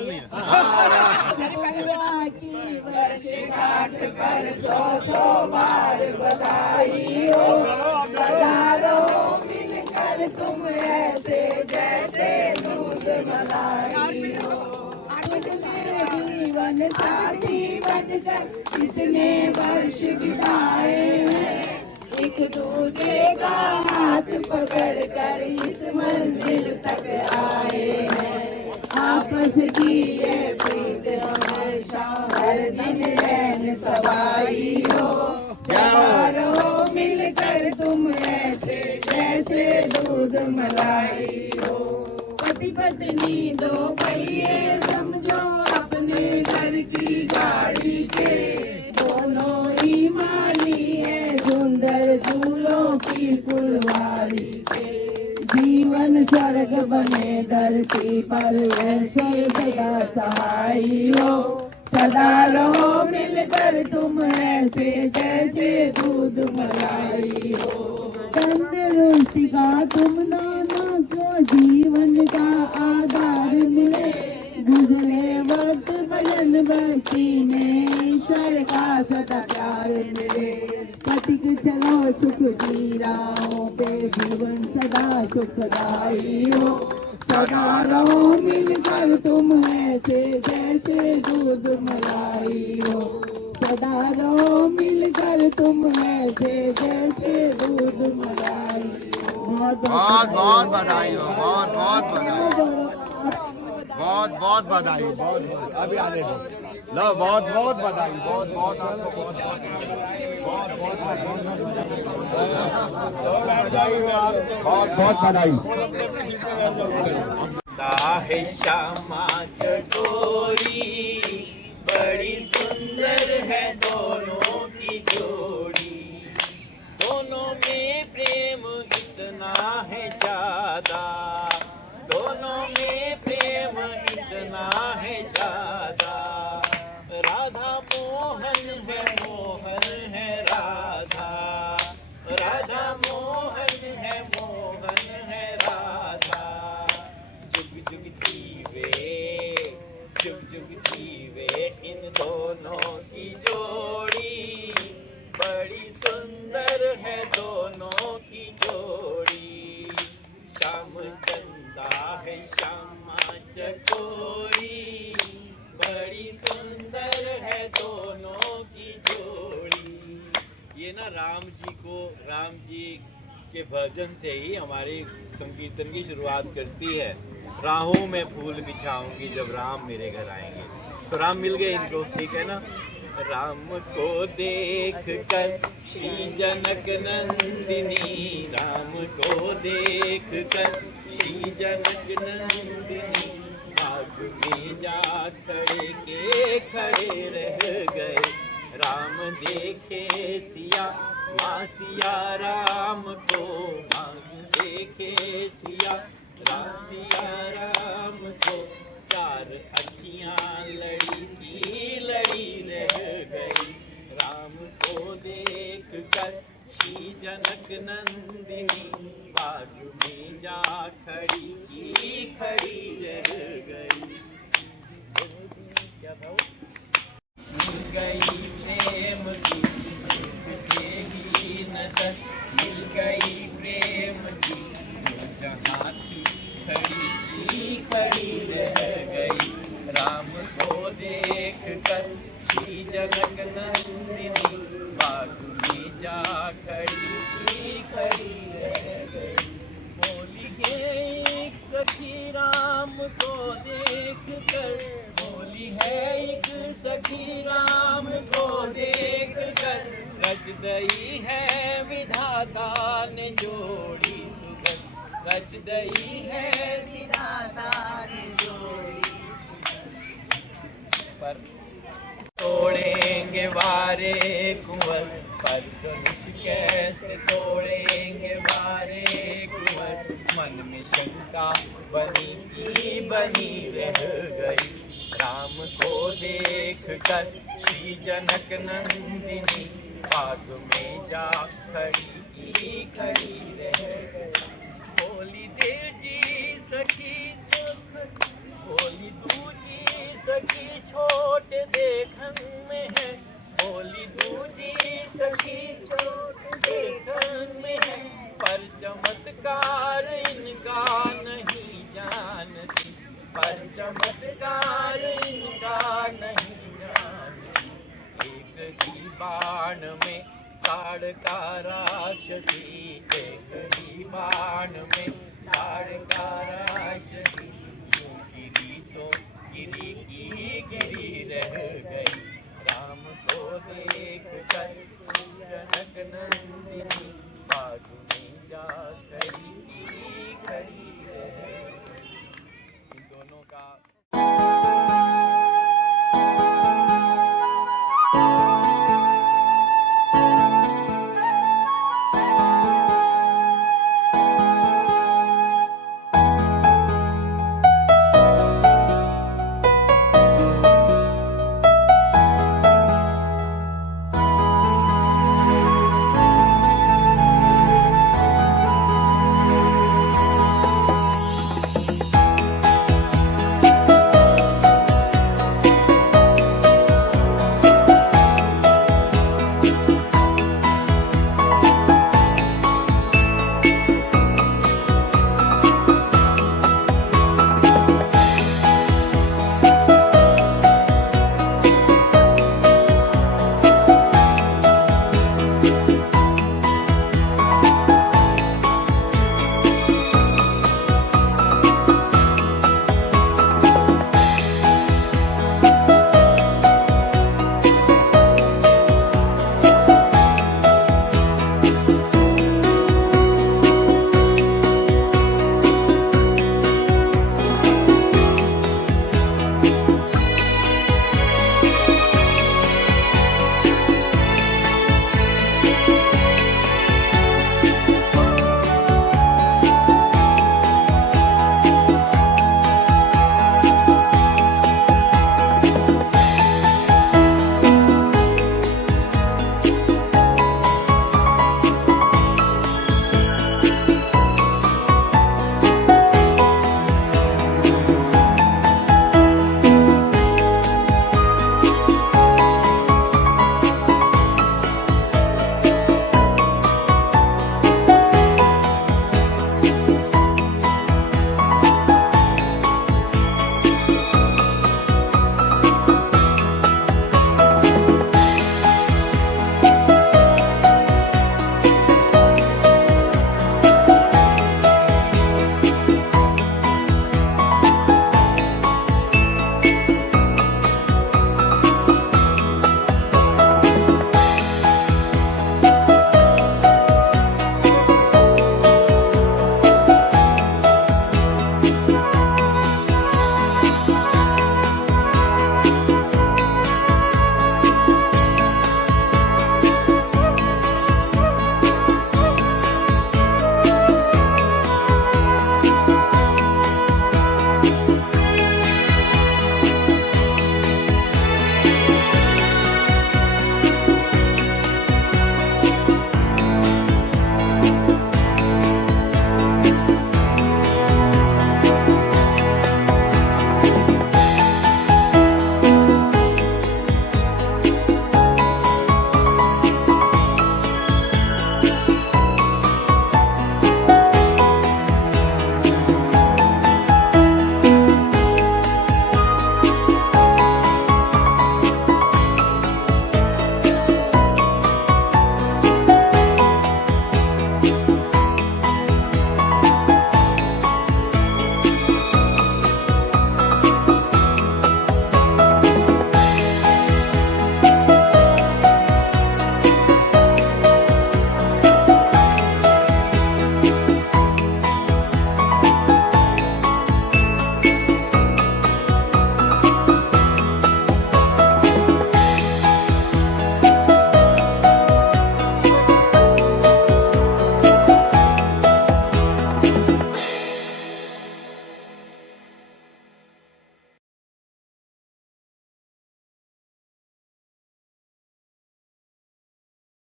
सवाल नहीं है। की वर्षगांठ पर 100 बार बधाई हो, सदा रहो मिलकर तुम ऐसे जैसे दूध मलाई हो। जीवन साथी बनकर इतने वर्ष बिताए हैं, एक दूजे का हाथ पकड़ कर इस मंजिल तक आए हैं। आपस की ये प्रीत हमेशा हर दिन रहन सवाई हो, सदा रहो मिलकर तुम ऐसे जैसे दूध मलाई हो। पति पत्नी दो पहिए समझो अपने घर की गाड़ी के, दोनों ही माली है सुंदर फूलों की फुलवारी के। जीवन स्वर्ग बने धरती पर ऐसे सदा सहाई हो, सदा रहो मिलकर तुम ऐसे जैसे दूध मलाई हो। तंदुरुस्ती का तुम दोनों को जीवन का आधार मिले, गुजरे वक्त भजन भक्ति में ईश्वर का सदा प्यार मिले। पथिक चलो सुख की राहों पे, जीवन सदा सुखदाई हो, सदा रहो मिलकर तुम ऐसे जैसे दूध मलाई हो, सदा रहो मिलकर तुम ऐसे जैसे दूध मलाई हो। बहुत बहुत बधाई हो, बहुत बहुत बधाई, बहुत बहुत बधाई, बहुत बहुत। अभी आने दो, लो बहुत बहुत बधाई, बहुत बहुत आपको बहुत बहुत बधाई। है श्यामा चकोरी, बड़ी सुंदर है दोनों की जोड़ी, दोनों में प्रेम इतना है ज्यादा, दोनों में प्रेम इतना है ज्यादा। राधा मोहन है राधा, राधा मोहन है राधा। जुग जुग जीवे इन दोनों की जोड़ी, बड़ी सुंदर है दोनों की जोड़ी। श्याम चंदा है श्यामा चकोरी, बड़ी सुंदर है दोनों की जोड़ी। ये ना राम जी के भजन से ही हमारी संकीर्तन की शुरुआत करती है। राहों में फूल बिछाऊंगी जब राम मेरे घर आएंगे। तो राम मिल गए इनको, ठीक है ना। राम को देख कर श्री जनक नंदिनी, राम को देख कर श्री जनक नंदिनी, बाग में जा खड़े रह गए। राम देखे सिया माँ सिया राम को, माँ देखे सिया राम को, चार अखियाँ लड़ी रह गई। राम को देख कर श्री जनक नंदिनी, बाजू में जा खड़ी रह गई। क्या था? मिल गई प्रेम की नजर, मिल गई प्रेम की जहाँ थी खड़ी रह गई। राम को देख कर श्री जनक नंदिनी, बाग में जा खड़ी रह गई। बोली है एक सखी राम को देख कर, बोली है एक सखी राम को देख कर, रच गई है विधाता ने जोड़ी सुगन, रच गई है विधाता ने जोड़ी। पर तोड़ेंगे वारे कुंवर, पर कैसे तोड़ेंगे वारे कुंवर। मन में शंका बनी रह गई। राम को देख कर श्री जनक नंदिनी, बाग में जा खड़ी रह गई। बोली दे जी सखी दुख, बोली दूजी चमत्कार इनका नहीं जाने। एक ही बाण में ताड़का राक्षसी, एक ही बाण में ताड़का राक्षसी, यूं गिरी तो